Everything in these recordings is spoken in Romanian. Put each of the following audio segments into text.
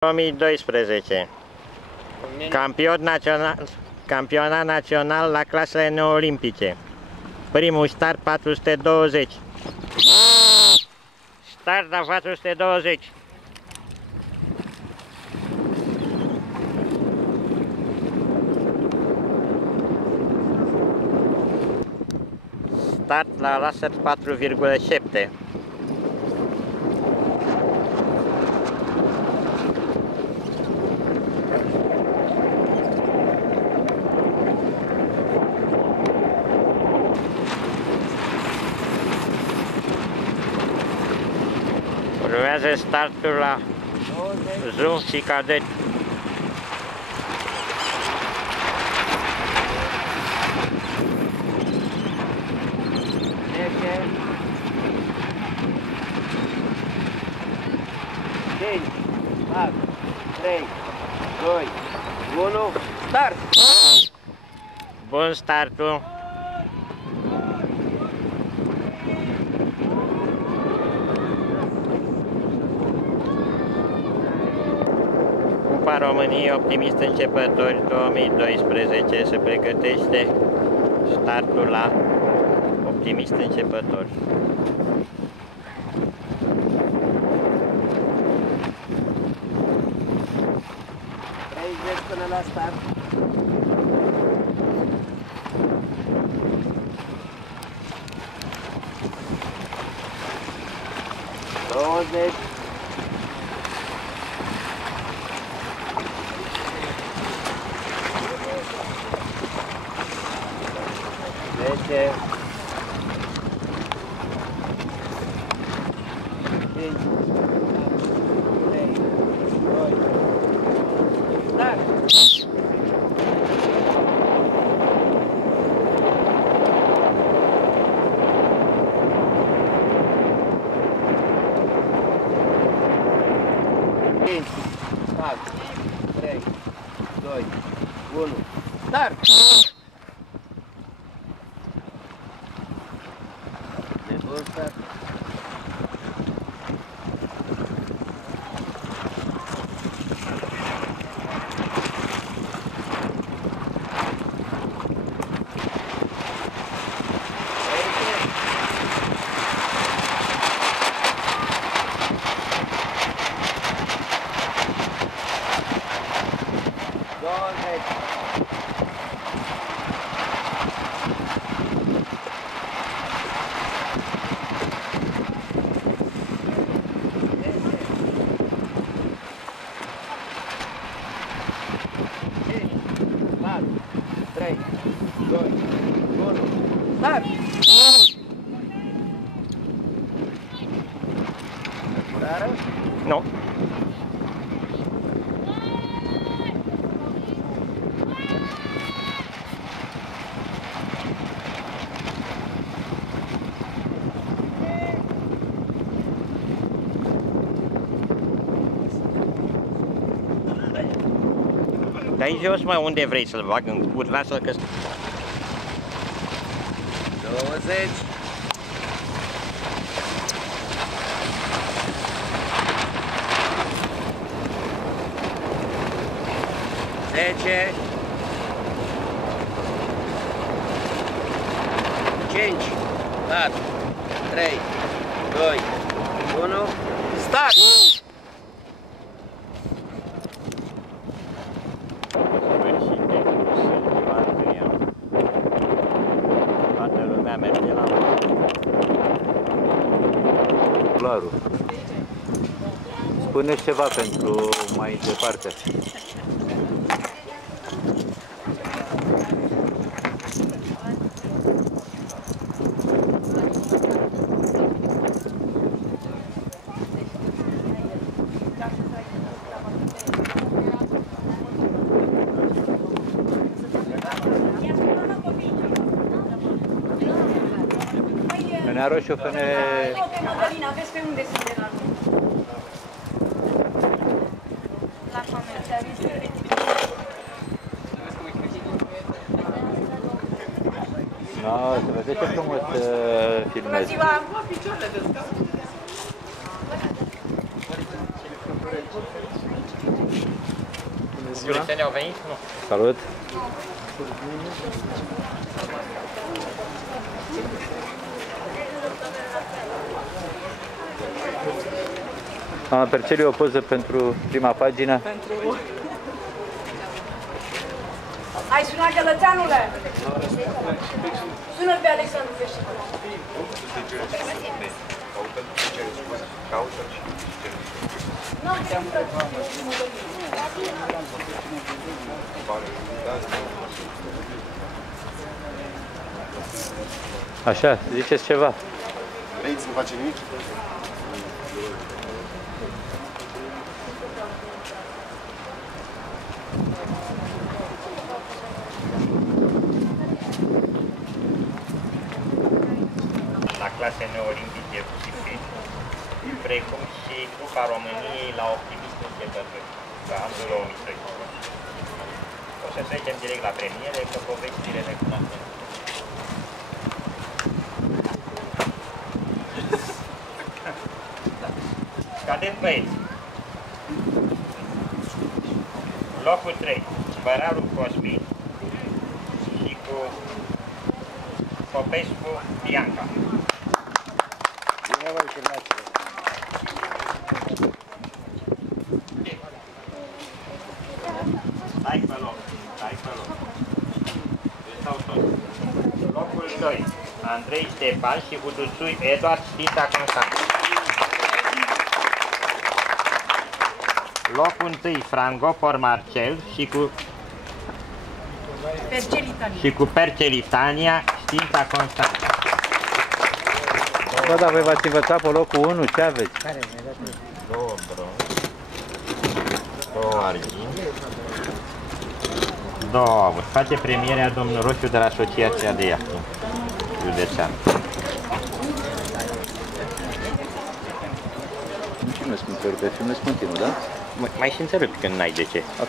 2012. Campionat național la clasele neolimpice. Primul start 420. Start la 420. Start la laser 4,7. Urmează startul la zoom și cadet. Cinci, 4, 3, 2, 1, start! Bun startul! Cupa României Optimist Începători 2012 se pregătește startul la Optimist Începători. 30 până la start. Douăzeci. 10. 5. 3. 2. Start! 5, 4, 3, 2, 1, start! Bun start! Trei, doi, unu, start! Curară? Nu. Dai jos, mă, unde vrei să-l bag în cur, lasă-l că... 20. 10. 5, 4, 3, 2, 1, start! Toată lumea merge la Clarul. Spune-și ceva pentru mai departe. Fene roșu, fene... Mădălina, vezi pe unde sunt de la la comercializare. No, se vede ce frumos filmezi. Bună ziua, am luat picioarele de scaun. Județenii au venit? Nu. Salut! Doamna Perceliu, o poză pentru prima pagină. Ai sunat Gălățeanule? Sună-l pe Alexandru Feșică. Așa, ziceți ceva. Reiți, nu face nimic? La clase neolimpice și precum și Cupa României la Optimist Începător, la anul 2012. O să trecem direct la premiere, că poveștile le cunoaștem. Cadet băieți. Locul 3, Băraru Cosmin și cu Popescu Bianca. Stai pe loc, stai pe loc. Stau tot. Locul 2, Andrei Ștefan și Huduțui Eduard Sfânta Constanța. Locul 1, Frangopor Marcel și cu Percelitania Sfânta Constanța. Bă, dar voi v-ați învățat pe locul 1, ce aveți? Două bronz, două argint, două aur. Face premierea domnul Roșu de la Asociația de Iahtul Județean. Nu filmez cum trebuie, filmez continuu, da? Mai și înțerupi când n-ai de ce. Ok.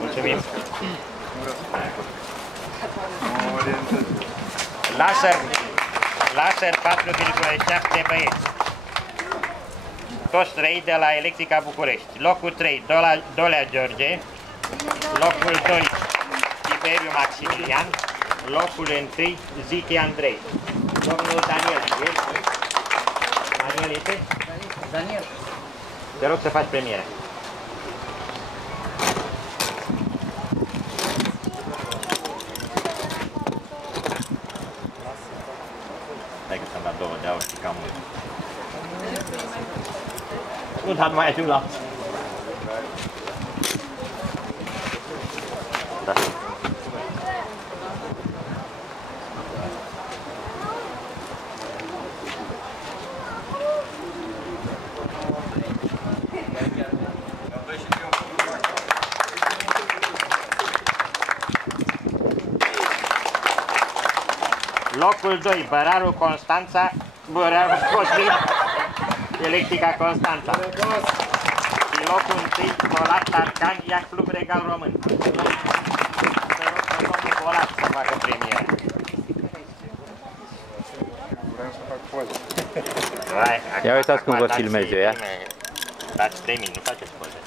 Mulțumim. Laser 4,7 băieți. Toți trei de la Electrica București. Locul 3, Dolea George. Locul 2, Tiberiu Maximilian. Locul 1, Zichi Andrei. Domnul Daniel, ești? Daniel este? Daniel. Te rog să faci premiere. Stai că ți-am dat două de aur și cam mult. Nu, dar nu mai ajung la... Da. Locul 2, Băraru Constanța, Băraru Cosmin, Electrica Constanța. Și locul 1, Colat Tarcan, Iaht Club Regal Român. Să rog pe domnul Colat să facă premieră. Vreau să fac poze. Ia uitați cum vă filmez eu, ia. Dați premii, nu faceți poze.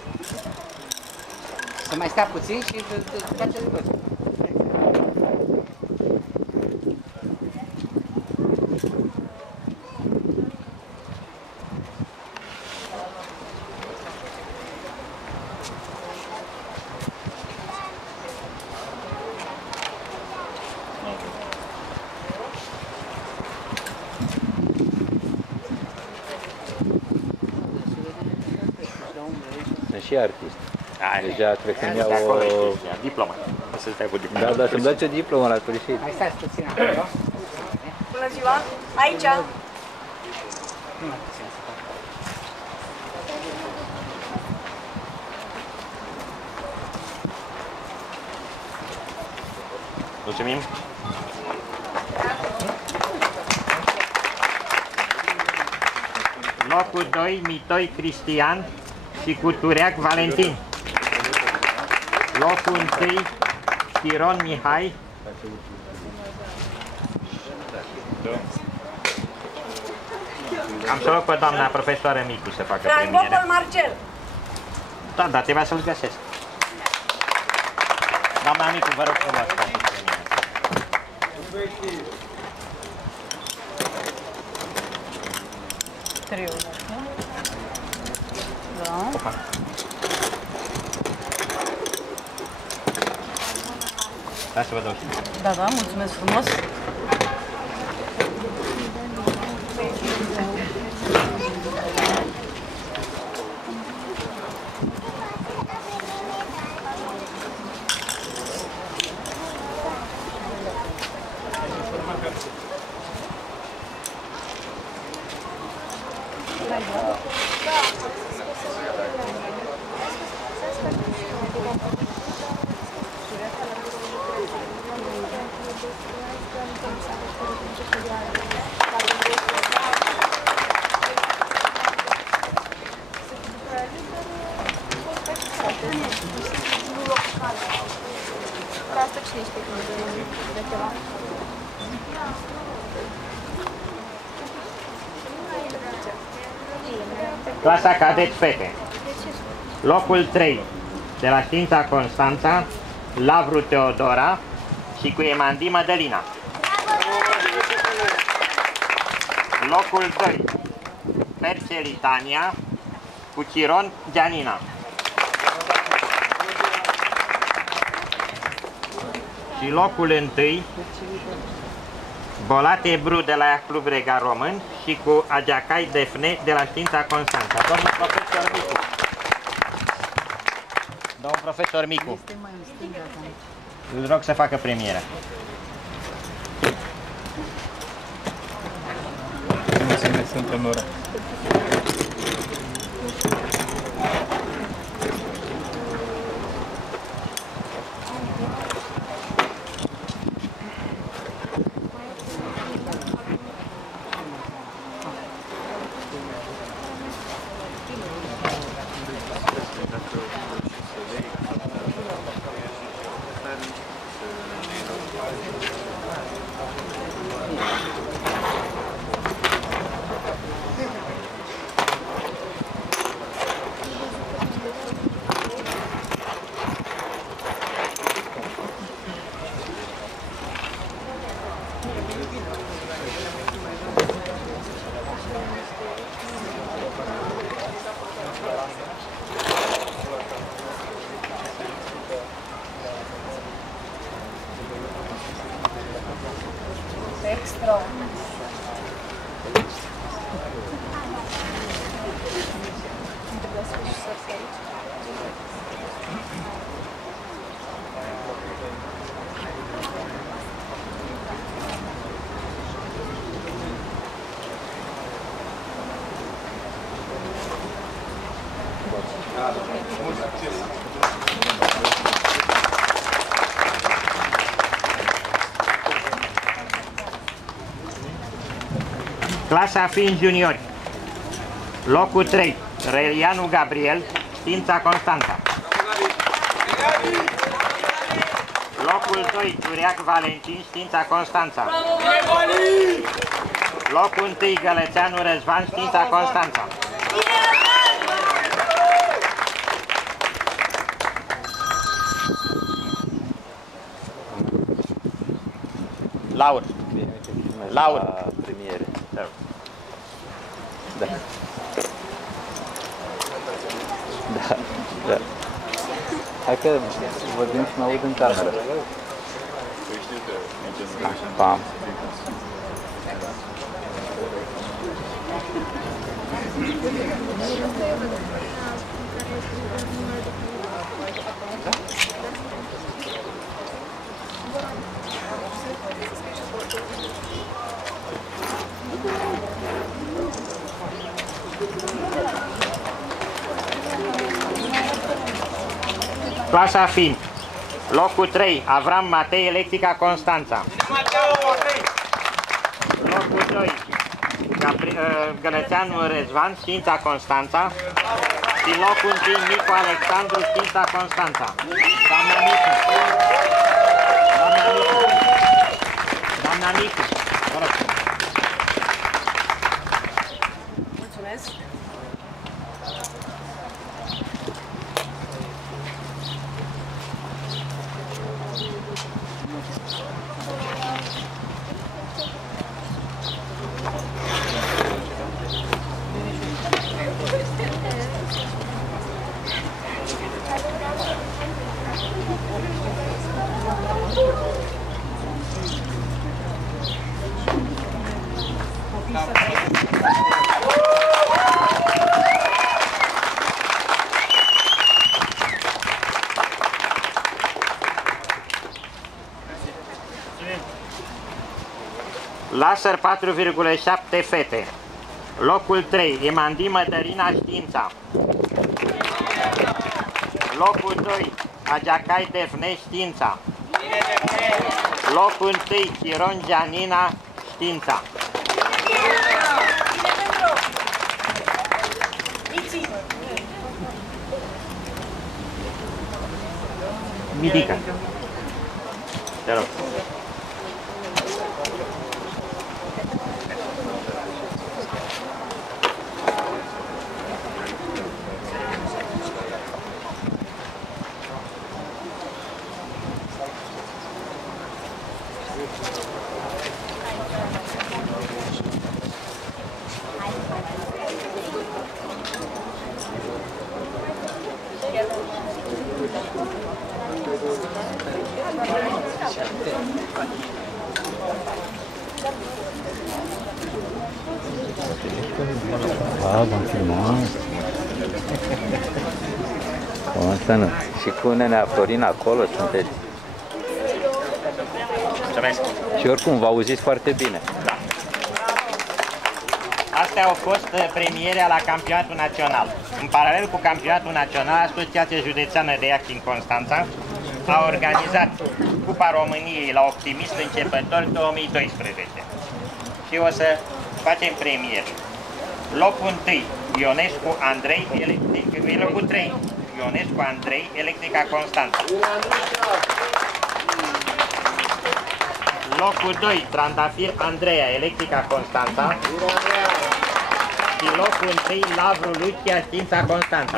Să mai stea puțin și faceți poze. Sunt și artist. Deja cred că mi-au o... diploma. O să stai cu diploma. Da, dar să-mi dați o diplomă la sfârșit. Mai stați puțin acolo. Bună ziua! Aici! Mulțumim! Locul 2, Mitoi Cristian și Cutureac Valentin. Locul 1, Chiron Mihai. Am să rog pe doamna profesoară Micu să facă premieră. Frangopol Marcel. Da, da, trebuia să-l găsesc. Doamna Micu, vă rog frumos. Triul. Da. Opa. Hai să vă dau. Da, da, mulțumesc frumos. Clasa cadet fete. Locul 3 de la Știința Constanța, Lavru Teodora și cu Emandi Mădălina. Locul 2, Percelitania cu Chiron Gianina. Și locul 1, Bolate Bru de la Club Regal Român și cu Agiacai Defne de la Știința Constanța. Domnul profesor Micu. Domnul profesor Micu. Îl rog să facă premieră. Mulțumesc, sunt onorat. Extra. Clasa fiind juniori. Locul 3, Relianu Gabriel, Știința Constanța. Locul 2, Tureac Valentin, Știința Constanța. Locul 1, Gălățeanu Răzvan, Știința Constanța. Laur. Laur. Premiere. Da. Da. Da. Da. Hai că vorbim și mă aud în cameră. Pam. Clasa fiind locul 3, Avram Matei, Electrica Constanța. Locul 2, Gălățeanu Răzvan, Știința Constanța. Și locul 1, Micu Alexandru, Știința Constanța. Doamna Micu. Doamna Micu. Doamna Micu. Vă rog. Mulțumesc. Laser 4,7 fete. Locul 3, Emandi Mădărina, Știința. Locul 2, Agiacai Defne, Știința. Locul 1, Chiron Gianina, Știința. Midică. Te rog. V-am filmat. Constanța. Și cu nenea Florin acolo sunteți. Mulțumesc. Și oricum vă auziți foarte bine. Da. Astea au fost premiere la campionatul național. În paralel cu campionatul național, Asociația Județeană de Iași din Constanța a organizat Cupa României la Optimist Începător 2012. Și o să facem premiere. Locul 1, Ionescu Andrei, locul 3, Ionescu Andrei, Electrica Constanța. Locul 2, Trandafir Andreea, Electrica Constanța. Și locul 1, Lavru Lucia, Știința Constanța.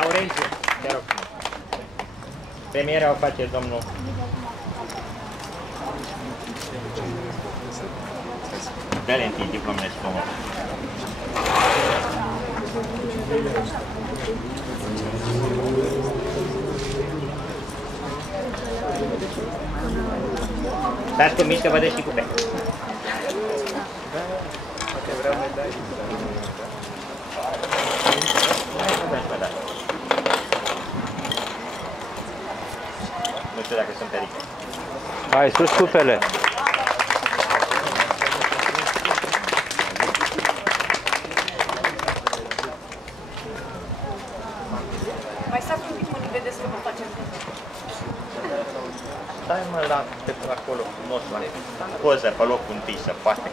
Laurențiu, te rog. Premierea o face domnul. Dă-le întâi diplomele și frumos. Stați cu mici că vă dă și cupe. Nu știu dacă sunt perică. Hai, sus cupele! Mai stați un pic, mă, vedeți că vă facem. Stai mă la acolo, frumos, la poză pe locul întâi să poate.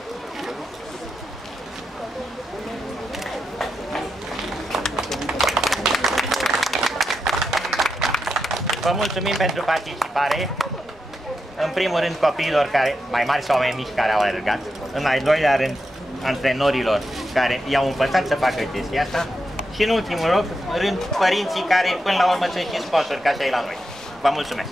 Vă mulțumim pentru participare. În primul rând copiilor care, mai mari sau mai mici, care au alergat. În al doilea rând antrenorilor care i-au învățat să facă chestia asta. Și în ultimul rând părinții care până la urmă sunt și sponsori, ca așa e la noi. Vă mulțumesc!